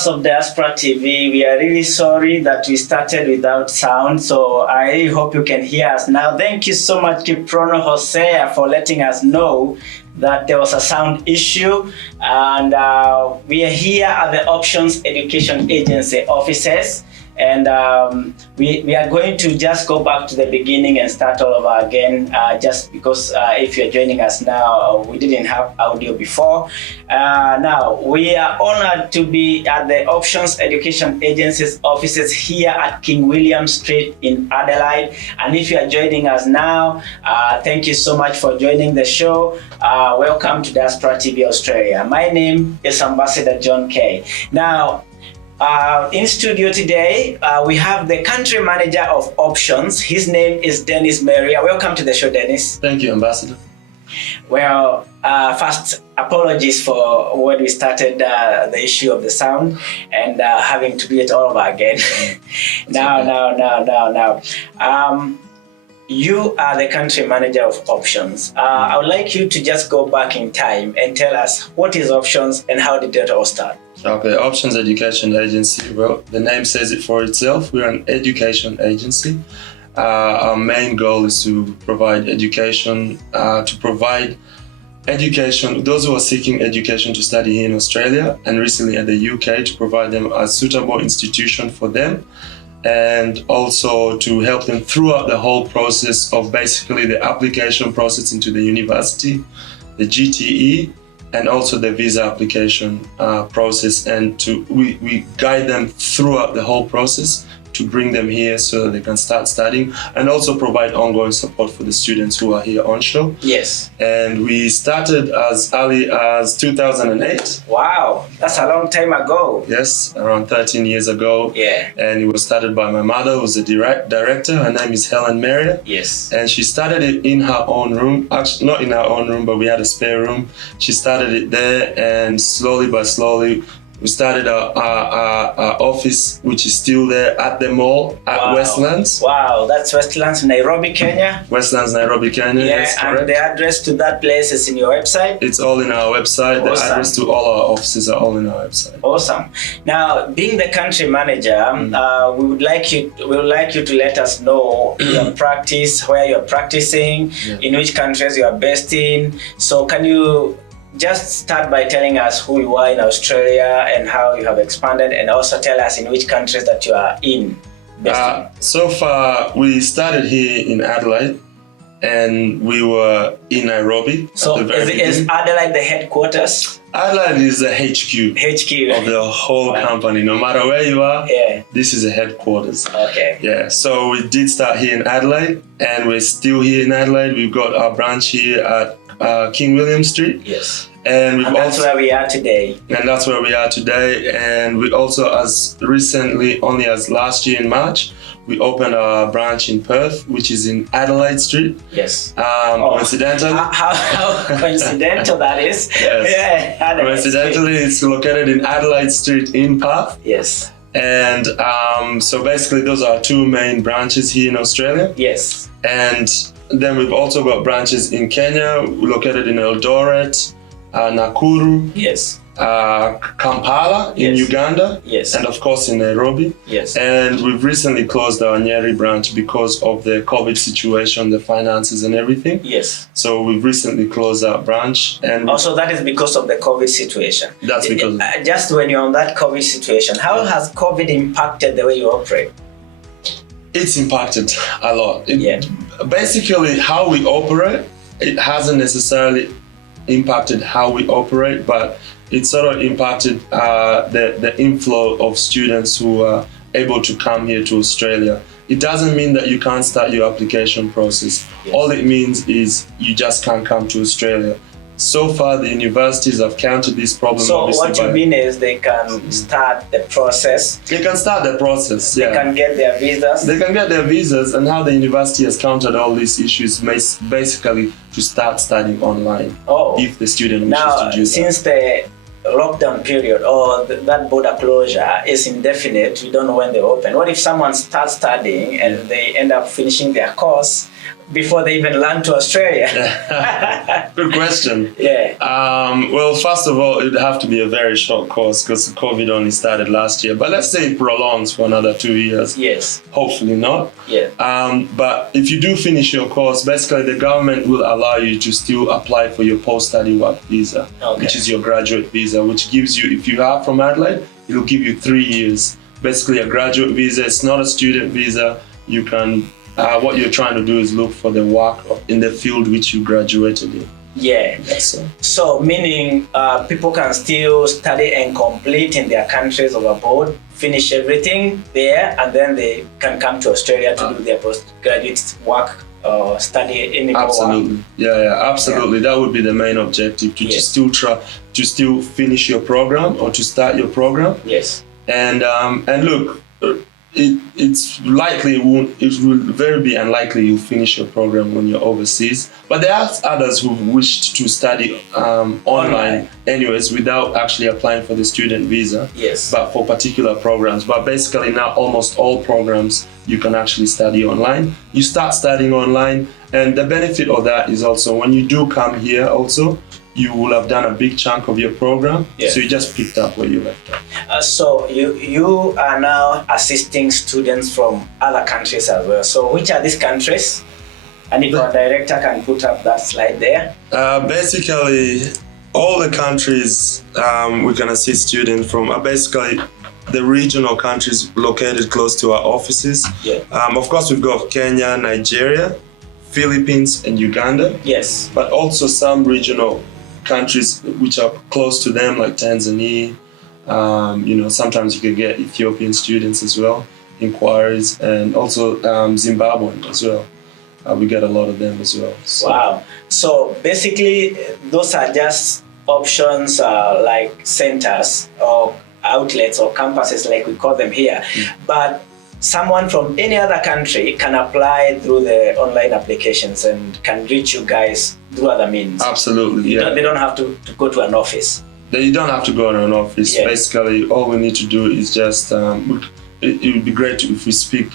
viewers of Diaspora TV, we are really sorry that we started without sound, so I really hope you can hear us now. Thank you so much, Kiprono Hosea, for letting us know that there was a sound issue, and we are here at the Options Education Agency offices, and we are going to just go back to the beginning and start all over again, just because if you're joining us now, we didn't have audio before. Now, we are honored to be at the Options Education Agency's offices here at King William Street in Adelaide. And if you are joining us now, thank you so much for joining the show. Welcome to Diaspora TV Australia. My name is Ambassador John Kay. Now, in studio today, we have the country manager of Options. His name is Dennis Maria. Welcome to the show, Dennis. Thank you, Ambassador. Well, first, apologies for when we started the issue of the sound and having to do it all over again. Now. You are the country manager of Options. I would like you to just go back in time and tell us what is Options and how did it all start? Okay, Options Education Agency. Well, the name says it for itself. We're an education agency. Our main goal is to provide education, those who are seeking education to study here in Australia and recently in the UK, to provide them a suitable institution for them, and also to help them throughout the whole process of basically the application process into the university, the GTE, and also the visa application process. And we guide them throughout the whole process to bring them here so that they can start studying, and also provide ongoing support for the students who are here onshore. Yes. And we started as early as 2008. Wow, that's a long time ago. Yes, around 13 years ago. Yeah. And it was started by my mother, who's the director. Her name is Helen Maria. Yes. And she started it in her own room. Actually, not in her own room, but we had a spare room. She started it there, and slowly by slowly, we started our office, which is still there at the mall at Westlands. Wow, that's Westlands, Nairobi, Kenya. Westlands, Nairobi, Kenya. Yeah, yes, and the address to that place is in your website? It's all in our website. Awesome. The address to all our offices are all in our website. Awesome. Now, being the country manager, we would like you to let us know your practice, where you're practicing, in which countries you are based in. So can you just start by telling us who you are in Australia and how you have expanded, and also tell us in which countries that you are in. So far, we started here in Adelaide, and we were in Nairobi. So is Adelaide the headquarters? Adelaide is the HQ of the whole company. No matter where you are, this is the headquarters. Okay. Yeah, so we did start here in Adelaide, and we're still here in Adelaide. We've got our branch here at King William Street. Yes. And that's where we are today. And that's where we are today. And we also, as recently, only as last year in March, we opened our branch in Perth, which is in Adelaide Street. Yes. Coincidentally. How coincidental that is. Yes. Yeah, coincidentally, it's located in Adelaide Street in Perth. Yes. And so basically, those are two main branches here in Australia. Yes. And then we've also got branches in Kenya, located in Eldoret, Nakuru, yes, Kampala in Uganda, yes, and of course in Nairobi. Yes. And we've recently closed our Nyeri branch because of the COVID situation, the finances and everything. Yes. So we've recently closed our branch. And also that is because of the COVID situation. That's because just when you're on that COVID situation, how has COVID impacted the way you operate? It's impacted a lot. Basically, how we operate, it hasn't necessarily impacted how we operate, but it sort of impacted the inflow of students who are able to come here to Australia. It doesn't mean that you can't start your application process. Yes. All it means is you just can't come to Australia. So far, the universities have countered this problem. So what you mean is they can start the process. They can start the process, They can get their visas. They can get their visas, and how the university has countered all these issues basically to start studying online. If the student wishes to do that. Since the lockdown period or that border closure is indefinite, we don't know when they open. What if someone starts studying and they end up finishing their course before they even land to Australia? Good question. Yeah. Well, first of all, it would have to be a very short course because COVID only started last year. But let's say it prolongs for another 2 years. Yes. Hopefully not. Yeah. But if you do finish your course, basically the government will allow you to still apply for your post-study work visa, which is your graduate visa, which gives you, if you are from Adelaide, it will give you 3 years. Basically a graduate visa. It's not a student visa. You can, what you're trying to do is look for the work in the field which you graduated in. Yeah. So meaning people can still study and complete in their countries of abroad, finish everything there, and then they can come to Australia to do their postgraduate work or study any more. Absolutely. Work. Yeah, absolutely. Yeah. That would be the main objective, to just still try to still finish your program or to start your program. Yes. And look, it's likely it will very be unlikely you'll finish your program when you're overseas. But there are others who wished to study online anyways without actually applying for the student visa. Yes. But for particular programs. But basically now almost all programs you can actually study online. You start studying online, and the benefit of that is also when you do come here also, you will have done a big chunk of your program, so you just picked up where you left off. So you are now assisting students from other countries as well. So which are these countries? And if our director can put up that slide there. Basically, all the countries we can assist students from are basically the regional countries located close to our offices. Yeah. Of course, we've got Kenya, Nigeria, Philippines, and Uganda. Yes. But also some regional countries which are close to them, like Tanzania. Sometimes you can get Ethiopian students as well, inquiries, and also Zimbabwean as well. We get a lot of them as well. So. Wow. So basically, those are just options like centers or outlets or campuses, like we call them here. But someone from any other country can apply through the online applications and can reach you guys through other means. Absolutely, yeah. They don't have to go to an office. You don't have to go to an office. Yeah. Basically, all we need to do is just, it would be great if we speak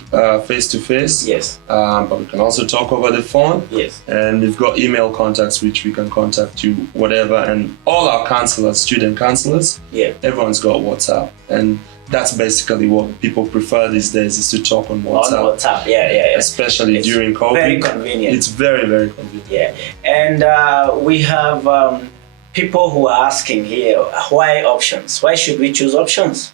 face to face. Yes. But we can also talk over the phone. Yes. And we've got email contacts which we can contact you, whatever. And all our counselors, student counselors, everyone's got WhatsApp. And that's basically what people prefer these days, is to talk on WhatsApp. On WhatsApp, yeah. Especially during COVID. Very convenient. It's very, very convenient. Yeah. And we have people who are asking here, why options? Why should we choose options?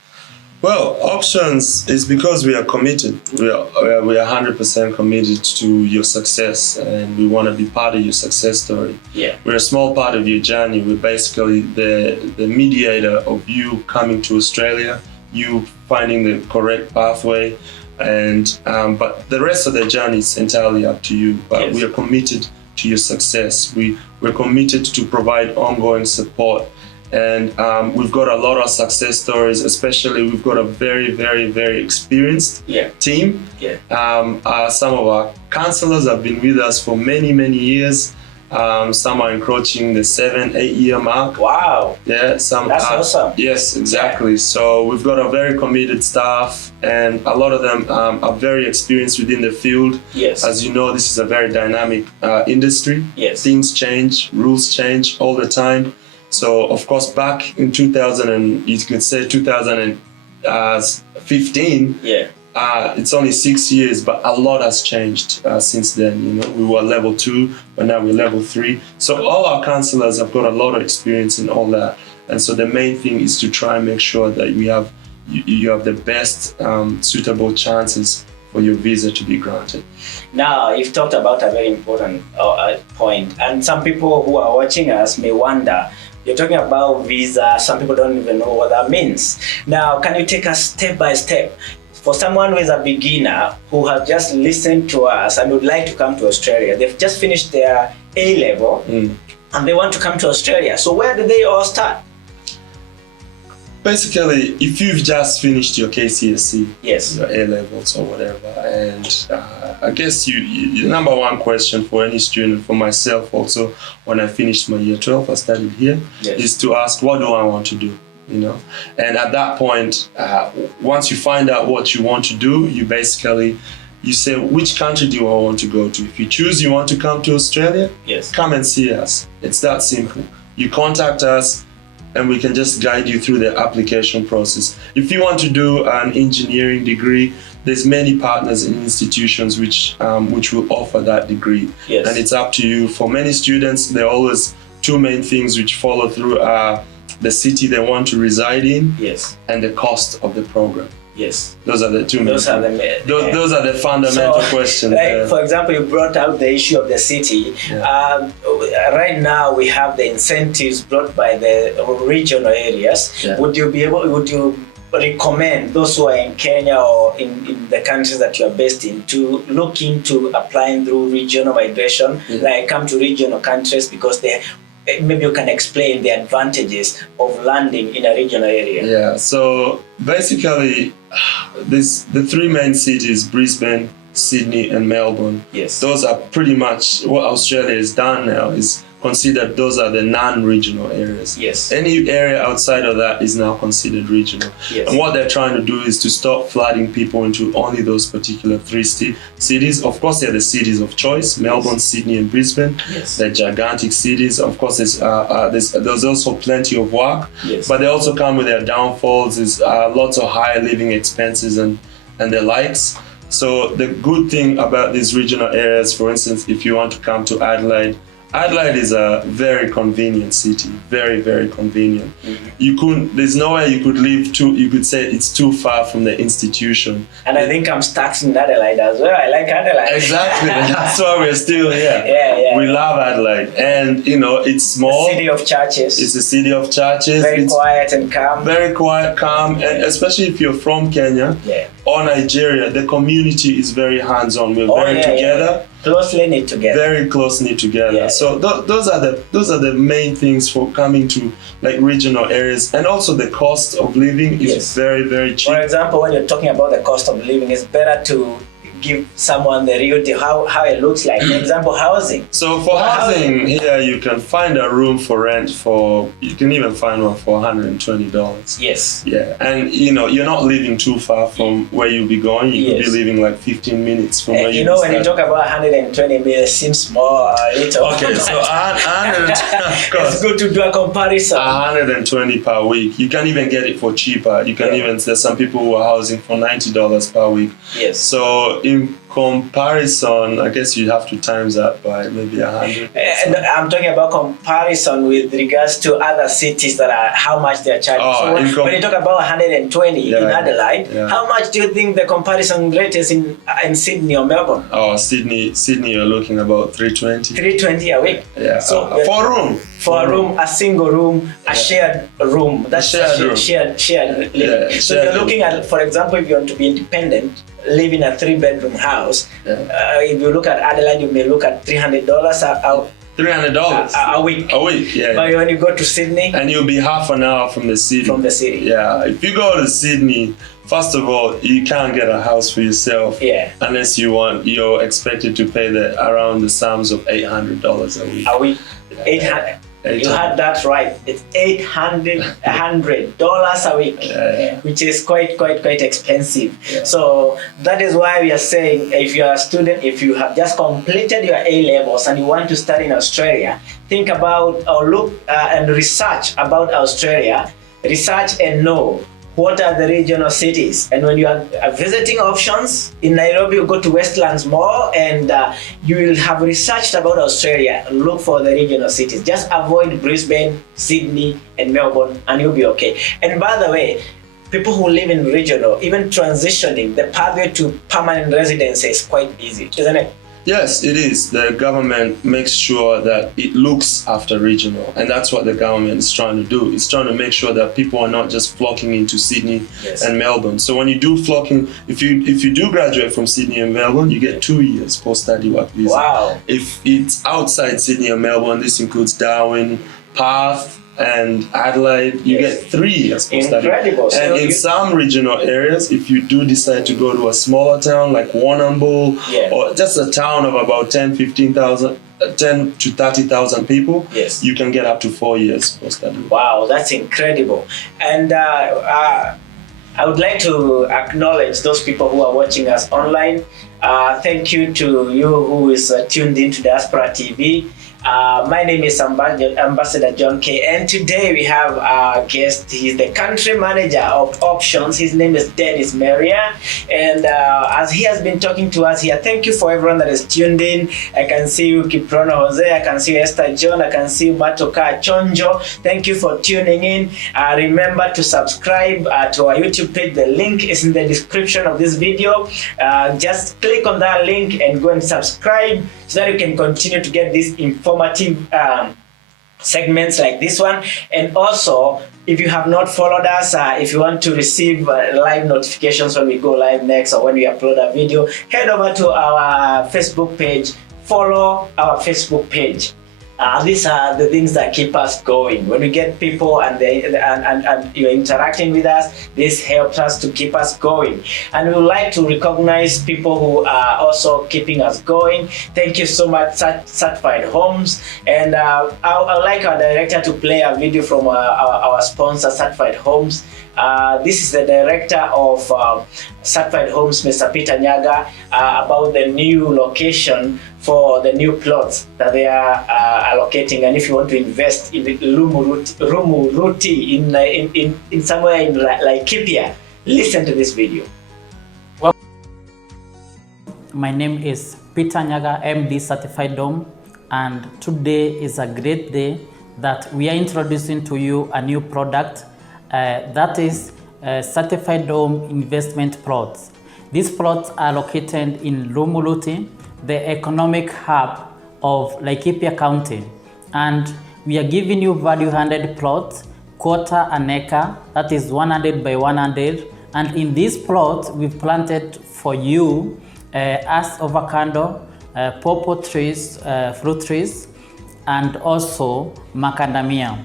Well, options is because we are committed. We are 100% committed to your success, and we want to be part of your success story. Yeah. We're a small part of your journey. We're basically the mediator of you coming to Australia, you finding the correct pathway, and but the rest of the journey is entirely up to you. But we are committed to your success. We're committed to provide ongoing support. And we've got a lot of success stories, especially we've got a very, very, very experienced team. Yeah. Some of our counselors have been with us for many, many years. Some are encroaching the 7-8 year mark. Wow. Yeah. That's awesome. Yes, exactly. So we've got a very committed staff, and a lot of them are very experienced within the field. Yes. As you know, this is a very dynamic industry. Yes. Things change, rules change all the time. So, of course, back in 2015, it's only 6 years, but a lot has changed since then. We were level 2, but now we're level 3. So all our counselors have got a lot of experience in all that. And so the main thing is to try and make sure that you have the best suitable chances for your visa to be granted. Now, you've talked about a very important point, and some people who are watching us may wonder, you're talking about visa, some people don't even know what that means. Now, can you take us step by step? For someone who is a beginner who has just listened to us and would like to come to Australia, they've just finished their A-level and they want to come to Australia. So where do they all start? Basically, if you've just finished your KCSE, your A-levels or whatever, and I guess you number one question for any student, for myself also, when I finished my year 12, I studied here, is to ask, what do I want to do? And at that point, once you find out what you want to do, you basically you say, which country do I want to go to? If you choose you want to come to Australia, Yes. come and see us. It's that simple. You contact us and we can just guide you through the application process. If you want to do an engineering degree, there's many partners and institutions which will offer that degree. Yes. And it's up to you. For many students, there are always two main things which follow through are the city they want to reside in, Yes. and the cost of the program. Yes. Those are the two main Those are things. the Those are the fundamental questions. Like, for example, you brought out the issue of the city. Yeah. Right now, we have the incentives brought by the regional areas. Yeah. Would you recommend those who are in Kenya or in the countries that you are based in to look into applying through regional migration, like come to regional countries, because maybe you can explain the advantages of landing in a regional area? Yeah, so basically, the three main cities, Brisbane, Sydney, and Melbourne, Yes. those are pretty much what Australia has done now, is considered those are the non-regional areas. Yes. Any area outside of that is now considered regional. Yes. And what they're trying to do is to stop flooding people into only those particular three cities. Of course, they're the cities of choice, Melbourne, Sydney, and Brisbane. Yes. They're gigantic cities. Of course, there's also plenty of work, Yes. but they also come with their downfalls. There's lots of higher living expenses and the likes. So the good thing about these regional areas, for instance, if you want to come to Adelaide is a very convenient city, very, very convenient. Mm-hmm. There's nowhere you could live you could say it's too far from the institution. And I think I'm stuck in Adelaide as well. I like Adelaide. Exactly, that's why we're still here. Yeah. We love Adelaide, and it's small. The city of churches. It's a city of churches. Very It's quiet and calm. very quiet, calm, and especially if you're from Kenya or Nigeria, the community is very hands-on. We're very together. Closely knit together. Very close knit together. Yeah. So those are the main things for coming to like regional areas, and also the cost of living is very, very cheap. For example, when you're talking about the cost of living, it's better to give someone the reality how it looks like. For example, housing. So for housing here, you can find a room for rent you can even find one for $120. Yes. Yeah, and you're not living too far from where you'll be going. You could be living like 15 minutes from where you when you talk about 120 million, it seems more little. Okay, so 100, of course. It's good to do a comparison. 120 per week. You can even get it for cheaper. You can even, there's some people who are housing for $90 per week. Yes. So in comparison, I guess you have to times that by maybe 100. And I'm talking about comparison with regards to other cities that are how much they are charging. So when you talk about 120 in Adelaide, how much do you think the comparison rate is in Sydney or Melbourne? Oh, Sydney, you're looking about 320. 320 a week. Yeah. So for a room. For a room, a single room, a shared room. That's shared living. Yeah, so you're looking at, for example, if you want to be independent, live in a 3-bedroom house. If you look at Adelaide, you may look at $300 a week. A week, yeah. But when you go to Sydney, and you'll be half an hour from the city. Yeah. If you go to Sydney, first of all, you can't get a house for yourself. Yeah. Unless you're expected to pay around the sums of $800 a week. A week. 800. You had that right. It's $800 a week, which is quite expensive. Yeah. So that is why we are saying, if you are a student, if you have just completed your A levels and you want to study in Australia, think about or look and research about Australia. Research and know what are the regional cities. And when you are visiting options in Nairobi, you go to Westlands Mall and you will have researched about Australia. Look for the regional cities. Just avoid Brisbane, Sydney, and Melbourne, and you'll be okay. And by the way, people who live in regional, even transitioning, the pathway to permanent residency is quite easy, isn't it? Yes, it is. The government makes sure that it looks after regional, and that's what the government is trying to do. It's trying to make sure that people are not just flocking into Sydney and Melbourne. So when you do flocking, if you do graduate from Sydney and Melbourne, you get 2 years post-study work visa. Wow. If it's outside Sydney and Melbourne, this includes Darwin, Perth, and Adelaide, you get 3 years post-study. Incredible. And in some regional areas, if you do decide to go to a smaller town like Warrnambool, or just a town of about 10 to 30,000 people, you can get up to 4 years post-study. Wow, that's incredible. And I would like to acknowledge those people who are watching us online. Thank you to you who is tuned into Diaspora TV. My name is Ambassador John K, and today we have our guest. He's the country manager of options. His name is Dennis Maria, and as he has been talking to us here, thank you for everyone that is tuned in. I can see you, Kiprono Jose. I can see you, Esther John. I can see you, Matoka Chonjo. Thank you for tuning in. Remember to subscribe to our YouTube page. The link is in the description of this video. Just click on that link and go and subscribe so that you can continue to get this informative segments like this one. And also, if you have not followed us, if you want to receive live notifications when we go live next or when we upload a video, head over to our Facebook page, follow our Facebook page. These are the things that keep us going. When we get people and you're interacting with us, this helps us to keep us going. And we would like to recognize people who are also keeping us going. Thank you so much, Certified Homes. And I'd like our director to play a video from our sponsor, Certified Homes. This is the director of Certified Homes, Mr. Peter Nyaga, about the new location for the new plots that they are allocating. And if you want to invest in Rumuruti in somewhere in Laikipia, listen to this video. Well, my name is Peter Nyaga, MD Certified Home, and today is a great day that we are introducing to you a new product that is Certified Home investment plots. These plots are located in Rumuruti, the economic hub of Laikipia County, and we are giving you value-handed plots, quarter an acre, that is 100 by 100, and in this plot we've planted for you as avocado, pawpaw trees, fruit trees, and also macadamia.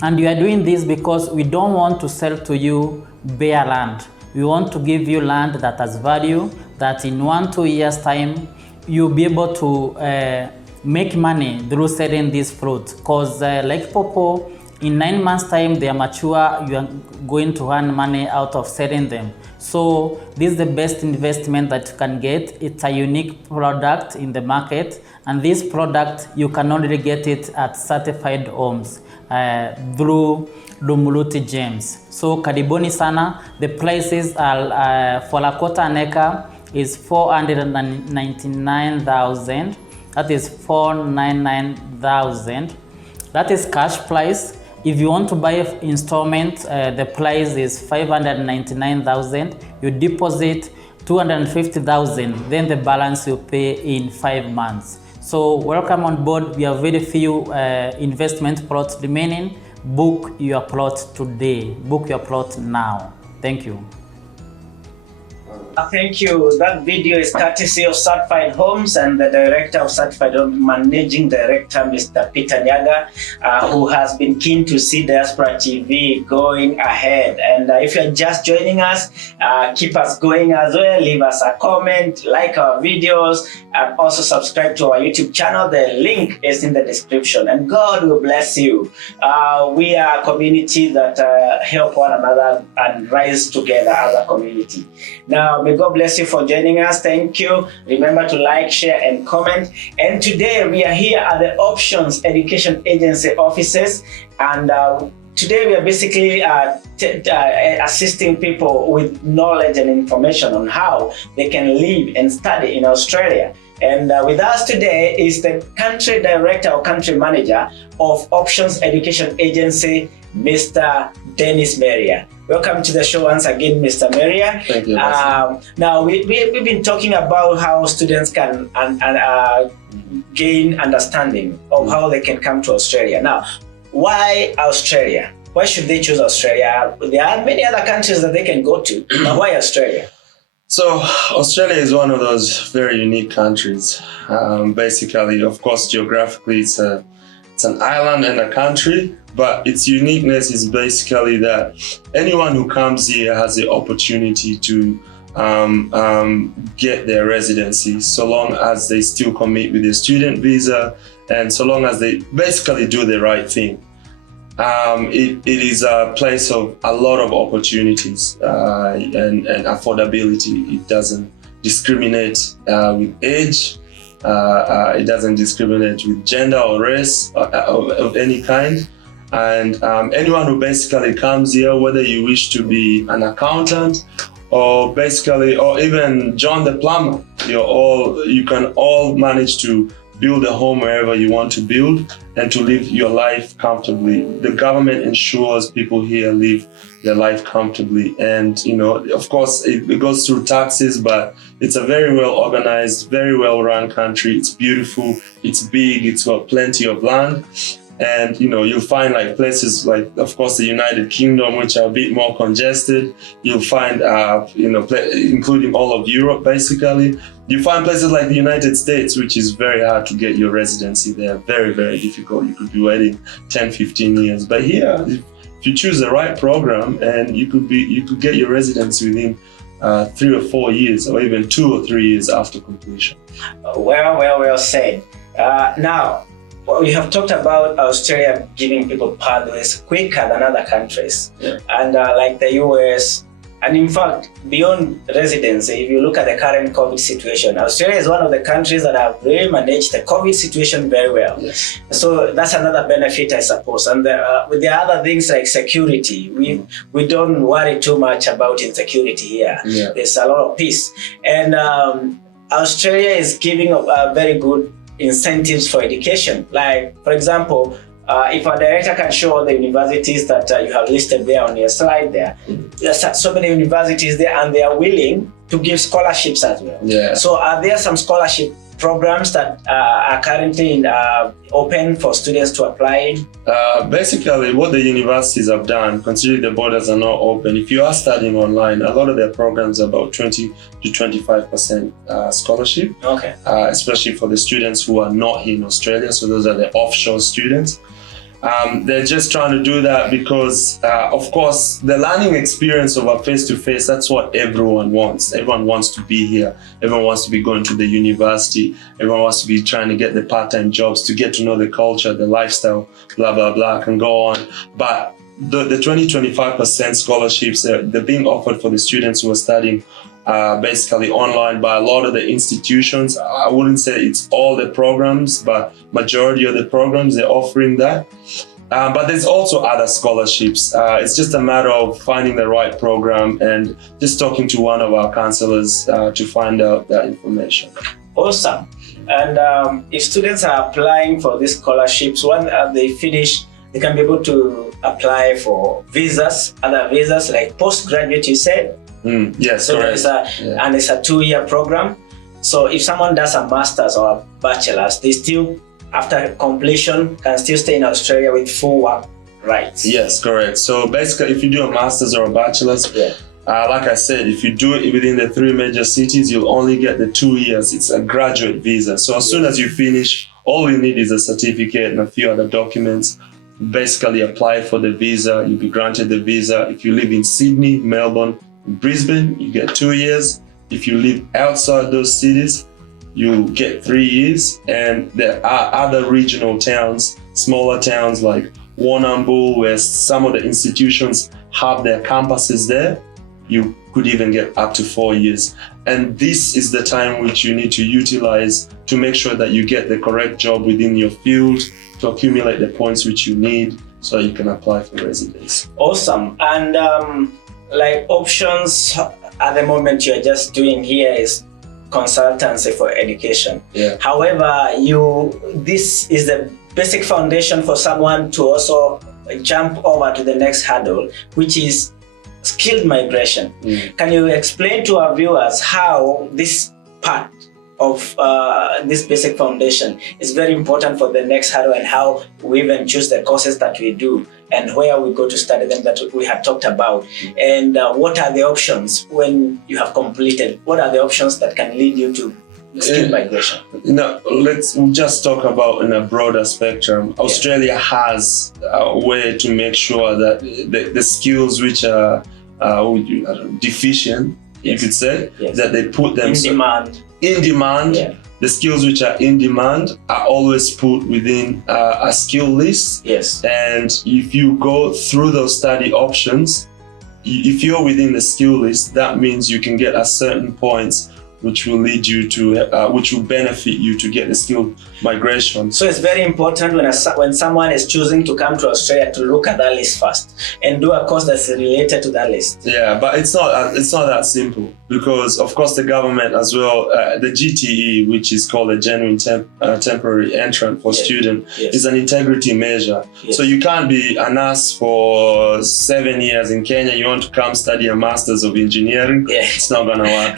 And we are doing this because we don't want to sell to you bare land. We want to give you land that has value, that in 1-2 years time you'll be able to make money through selling these fruits. Because like pawpaw, in 9 months time they are mature, you are going to earn money out of selling them. So this is the best investment that you can get. It's a unique product in the market, and this product you can only get it at Certified Homes through Rumuruti Gems. So karibuni sana. The prices are for a quarter an acre is 499,000. That is 499,000. That is cash price. If you want to buy installment, the price is 599,000. You deposit 250,000, then the balance you pay in 5 months. So welcome on board. We have very few investment plots remaining. Book your plot today. Book your plot now. Thank you. Thank you. That video is courtesy of Certified Homes and the director of Certified Homes, Managing Director, Mr. Peter Nyaga, who has been keen to see Diaspora TV going ahead. And if you're just joining us, keep us going as well. Leave us a comment, like our videos, and also subscribe to our YouTube channel. The link is in the description. And God will bless you. We are a community that help one another and rise together as a community. Now, may God bless you for joining us. Thank you. Remember to like, share, and comment. And today we are here at the Options Education Agency offices. And today we are basically assisting people with knowledge and information on how they can live and study in Australia. And with us today is the country director or country manager of Options Education Agency, Mr. Dennis Maria. Welcome to the show once again, Mr. Maria. Thank you. Now, we've been talking about how students can gain understanding of how they can come to Australia. Now, why Australia? Why should they choose Australia? There are many other countries that they can go to, but why Australia? So Australia is one of those very unique countries. Basically, of course, geographically, it's an island and a country, but its uniqueness is basically that anyone who comes here has the opportunity to get their residency, so long as they still commit with their student visa and so long as they basically do the right thing. It is a place of a lot of opportunities and affordability. It doesn't discriminate with age. It doesn't discriminate with gender or race of any kind. And anyone who basically comes here, whether you wish to be an accountant or even John the plumber, you can all manage to build a home wherever you want to build and to live your life comfortably. The government ensures people here live their life comfortably. And, of course, it goes through taxes, but it's a very well organized, very well run country. It's beautiful, it's big, it's got plenty of land. And, you'll find like places like, of course, the United Kingdom, which are a bit more congested. You'll find, including all of Europe, basically. You find places like the United States, which is very hard to get your residency there. Very, very difficult. You could be waiting 10, 15 years. But here, if you choose the right program, and you could get your residency within 3 or 4 years, or even 2 or 3 years after completion. Well said. Now, we have talked about Australia giving people pathways quicker than other countries. Yeah. And like the US, and in fact, beyond residency, if you look at the current COVID situation, Australia is one of the countries that have really managed the COVID situation very well. Yes. So that's another benefit, I suppose. And with the other things like security, we don't worry too much about insecurity here. Yeah. There's a lot of peace. And Australia is giving a very good incentives for education. Like, for example, if our director can show all the universities that you have listed there on your slide there, there's so many universities there, and they are willing to give scholarships as well. Yeah. So are there some scholarship programs that are currently open for students to apply? Basically, what the universities have done, considering the borders are not open, if you are studying online, a lot of their programs are about 20 to 25% scholarship. Okay. Especially for the students who are not here in Australia. So those are the offshore students. They're just trying to do that because, of course, the learning experience of a face-to-face, that's what everyone wants. Everyone wants to be here. Everyone wants to be going to the university. Everyone wants to be trying to get the part-time jobs, to get to know the culture, the lifestyle, blah, blah, blah, can go on. But the 20-25% scholarships, they're being offered for the students who are studying basically online by a lot of the institutions. I wouldn't say it's all the programs, but majority of the programs, they're offering that. But there's also other scholarships. It's just a matter of finding the right program and just talking to one of our counselors to find out that information. Awesome. And if students are applying for these scholarships, when they finish, they can be able to apply for visas, other visas like postgraduate, you said? Yes, so correct. And it's a 2-year program. So if someone does a master's or a bachelor's, they still, after completion, can still stay in Australia with full work rights. Yes, correct. So basically, if you do a master's or a bachelor's, like I said, if you do it within the 3 major cities, you'll only get the 2 years. It's a graduate visa. So as soon as you finish, all you need is a certificate and a few other documents. Basically apply for the visa, you'll be granted the visa. If you live in Sydney, Melbourne, Brisbane, you get 2 years. If you live outside those cities, you get 3 years. And there are other regional towns, smaller towns like Warrnambool, where some of the institutions have their campuses there. You could even get up to 4 years. And this is the time which you need to utilize to make sure that you get the correct job within your field, to accumulate the points which you need so you can apply for residence. Awesome. And like options at the moment you're just doing here is consultancy for education. Yeah. However, this is the basic foundation for someone to also jump over to the next hurdle, which is skilled migration. Can you explain to our viewers how this part of this basic foundation is very important for the next hurdle, and how we even choose the courses that we do and where we go to study them that we have talked about, and what are the options when you have completed? What are the options that can lead you to skilled migration? Let's just talk about in a broader spectrum. Australia has a way to make sure that the skills which are deficient, you could say, that they put them in demand. The skills which are in demand are always put within a skill list. Yes. And if you go through those study options, if you're within the skill list, that means you can get a certain points which will lead you to, which will benefit you to get the skill migration. So it's very important when someone is choosing to come to Australia to look at that list first and do a course that's related to that list. Yeah, but it's not that simple, because of course the government as well, the GTE, which is called a genuine temporary entrant for student, is an integrity measure. So you can't be a nurse for 7 years in Kenya. You want to come study a master's of engineering? It's not gonna work.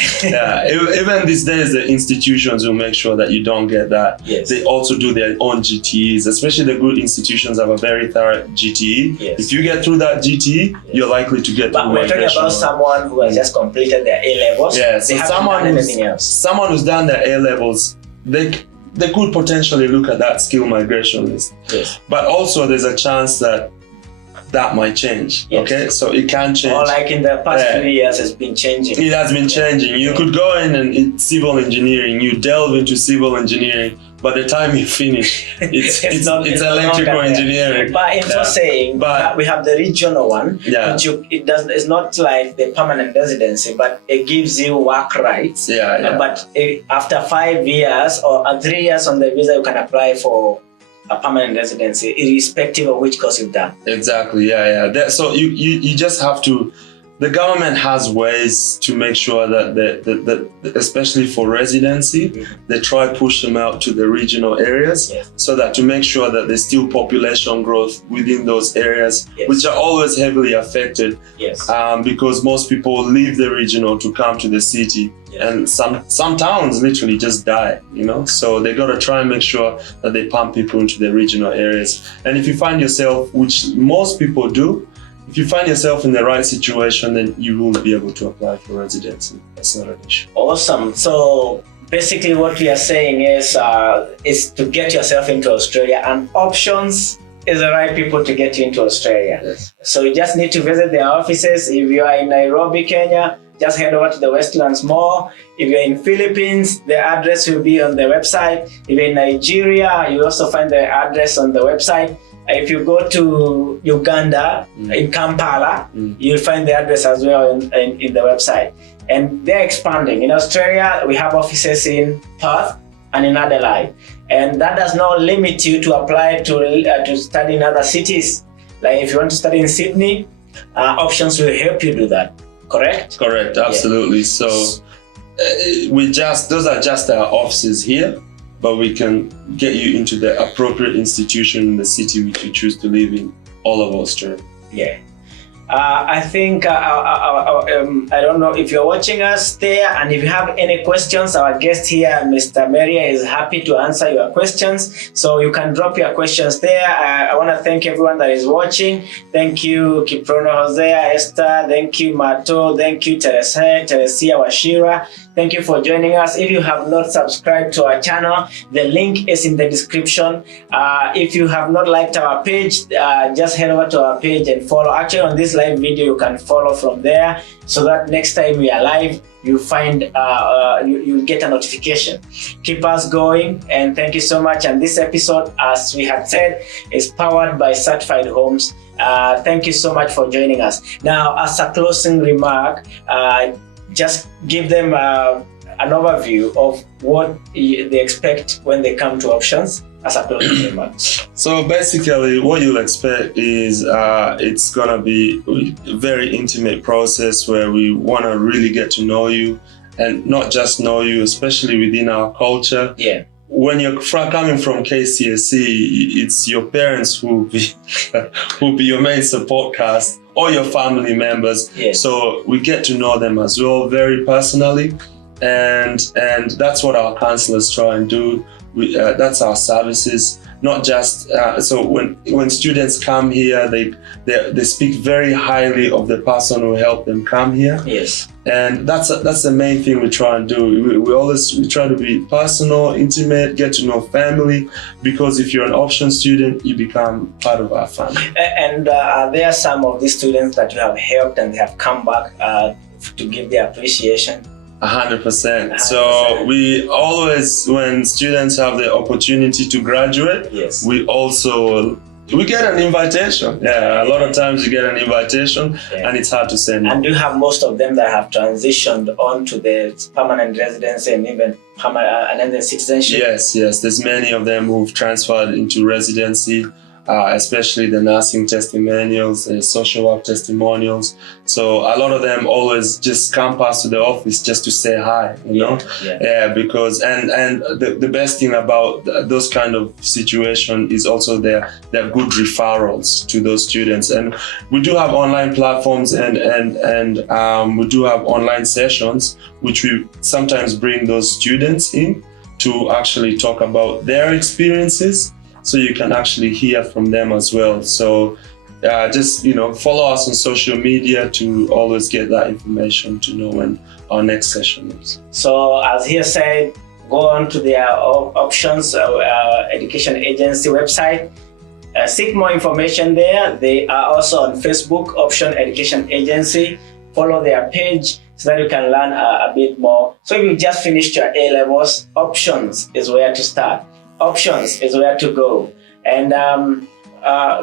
Even these days, the institutions will make sure that you don't get that. They also do their own GTEs, especially the good institutions have a very thorough GTE. If you get through that GTE, you're likely to get But we're talking about someone who has just completed their A-levels. So someone who's done their A-levels, they could potentially look at that skill migration list. But also there's a chance that might change. Okay, so it can change. Or like in the past few years, it's been changing. It has been changing. You could go in and it's civil engineering, you delve into civil engineering. By the time you finish, it's electrical engineering. But in so saying, we have the regional one, which it's not like the permanent residency, but it gives you work rights. But after 5 years or 3 years on the visa, you can apply for a permanent residency, irrespective of which course you've done. Exactly. So you just have to. The government has ways to make sure that especially for residency, they try push them out to the regional areas, so that to make sure that there's still population growth within those areas, which are always heavily affected, because most people leave the regional to come to the city, and some towns literally just die, So they got to try and make sure that they pump people into the regional areas. And if you find yourself, which most people do, if you find yourself in the right situation, then you will be able to apply for residency. That's not an issue. Awesome. So basically what we are saying is to get yourself into Australia, and Options is the right people to get you into Australia. So you just need to visit their offices. If you are in Nairobi, Kenya, just head over to the Westlands Mall. If you're in Philippines, the address will be on the website. If you're in Nigeria, you also find the address on the website. If you go to Uganda, in Kampala, you'll find the address as well in the website. And they're expanding. In Australia, we have offices in Perth and in Adelaide. And that does not limit you to apply to study in other cities. Like if you want to study in Sydney, Options will help you do that. Correct? Correct, absolutely. So those are just our offices here, but we can get you into the appropriate institution in the city which you choose to live in, all of Australia. I think, I don't know if you're watching us there, and if you have any questions, our guest here, Mr. Maria, is happy to answer your questions. So you can drop your questions there. I want to thank everyone that is watching. Thank you, Kiprono Hosea, Esther. Thank you, Mato. Thank you, Teresia Washira. Thank you for joining us. If you have not subscribed to our channel, the link is in the description. If you have not liked our page, just head over to our page and follow. Actually, on this live video, you can follow from there, so that next time we are live, you find you get a notification. Keep us going, and thank you so much. And this episode, as we had said, is powered by Certified Homes. Thank you so much for joining us. Now, as a closing remark, just give them an overview of what they expect when they come to Options as a closing remark. So basically what you'll expect is it's gonna be a very intimate process where we wanna really get to know you, and not just know you, especially within our culture. When you're coming from KCSE, it's your parents who will be your main support cast, or your family members. So we get to know them as well, very personally, and that's what our counselors try and do. That's our services. Not just so when students come here, they speak very highly of the person who helped them come here. And that's the main thing we try and do. We try to be personal, intimate, get to know family, because if you're an option student, you become part of our family. And there are some of these students that you have helped and they have come back to give their appreciation. 100%. So we always, when students have the opportunity to graduate, we also We get an invitation. Yeah, a lot of times you get an invitation, and it's hard to send. And do you have most of them that have transitioned on to the permanent residency and even permanent citizenship? Yes. There's many of them who've transferred into residency, especially the nursing testimonials, the social work testimonials. So a lot of them always just come past to the office just to say hi, you know? Yeah, because and the best thing about those kind of situation is also they're good referrals to those students. And we do have online platforms and we do have online sessions which we sometimes bring those students in to actually talk about their experiences, so you can actually hear from them as well. So just follow us on social media to always get that information to know when our next session is. So as he said, go on to their options education agency website, seek more information there. They are also on Facebook, Option Education Agency. Follow their page so that you can learn a bit more. So if you just finished your A-levels, Options is where to start. Options is where to go, and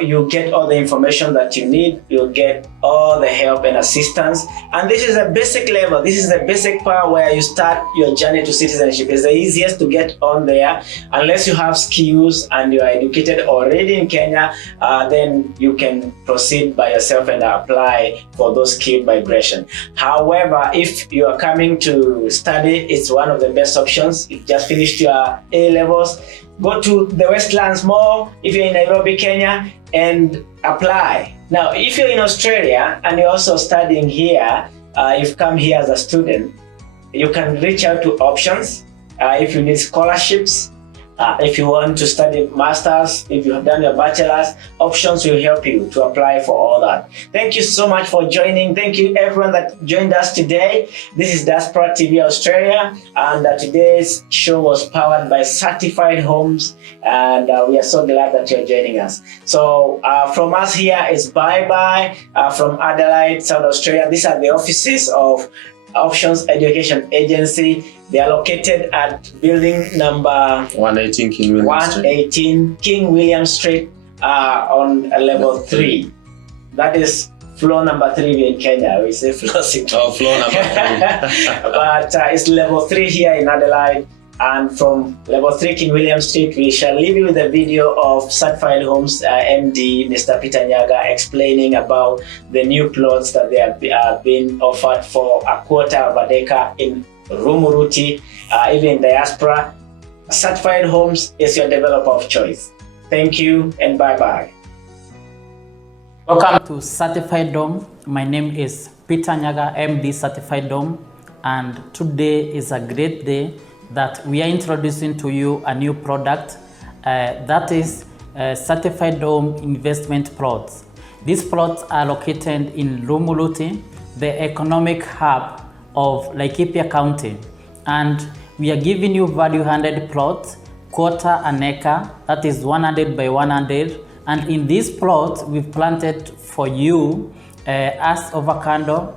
you get all the information that you need. You'll get all the help and assistance, and this is a basic level. This is the basic part where you start your journey to citizenship. It's the easiest to get on there. Unless you have skills and you are educated already in Kenya, then you can proceed by yourself and apply for those skilled migration. However, if you are coming to study, it's one of the best options. You've just finished your A-levels, go to the Westlands Mall if you're in Nairobi, Kenya, and apply. Now, if you're in Australia and you're also studying here, you've come here as a student, you can reach out to Options if you need scholarships. If you want to study masters, if you have done your bachelor's, Options will help you to apply for all that. Thank you so much for joining. Thank you everyone that joined us today. This is Diaspora TV Australia, and today's show was powered by Certified Homes, and we are so glad that you're joining us. So from us here is bye-bye from Adelaide, South Australia. These are the offices of Options Education Agency. They are located at building number 118 King William Street on level 3. That is floor number 3 in Kenya. We say floor 6. Oh, floor number 3. But it's level 3 here in Adelaide. And from level 3 King William Street, we shall leave you with a video of Certified Homes MD, Mr. Peter Nyaga, explaining about the new plots that they have been offered for a quarter of an acre in Rumuruti, even in Diaspora. Certified Homes is your developer of choice. Thank you and bye-bye. Welcome to Certified Dome. My name is Peter Nyaga, MD Certified Dome, and today is a great day that we are introducing to you a new product that is Certified Dome investment plots. These plots are located in Rumuruti, the economic hub of Laikipia County, and we are giving you value-added plots, quarter an acre, that is 100 by 100, and in this plot we've planted for you as avocado,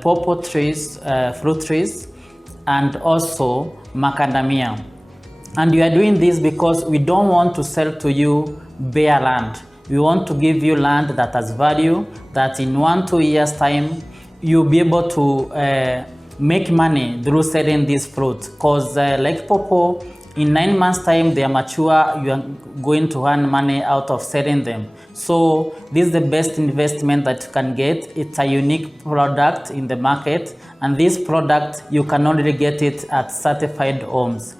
pawpaw trees, fruit trees, and also macadamia. And we are doing this because we don't want to sell to you bare land. We want to give you land that has value, that in 1-2 years time you'll be able to make money through selling these fruits. Because like pawpaw, in 9 months time they are mature, you are going to earn money out of selling them. So this is the best investment that you can get. It's a unique product in the market, and this product you can only get it at Certified Homes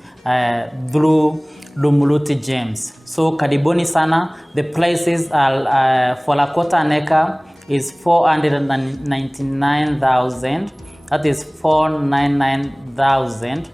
through Rumuruti Gems. So karibuni sana. The prices are for a quarter an acre is 499,000. That is 499,000.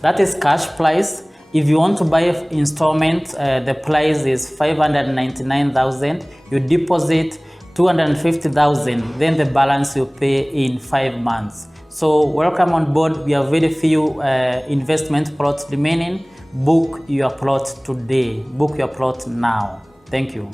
That is cash price. If you want to buy installment, the price is 599,000. You deposit 250,000, then the balance you pay in 5 months. So welcome on board. We have very few investment plots remaining. Book your plot today. Book your plot now. Thank you.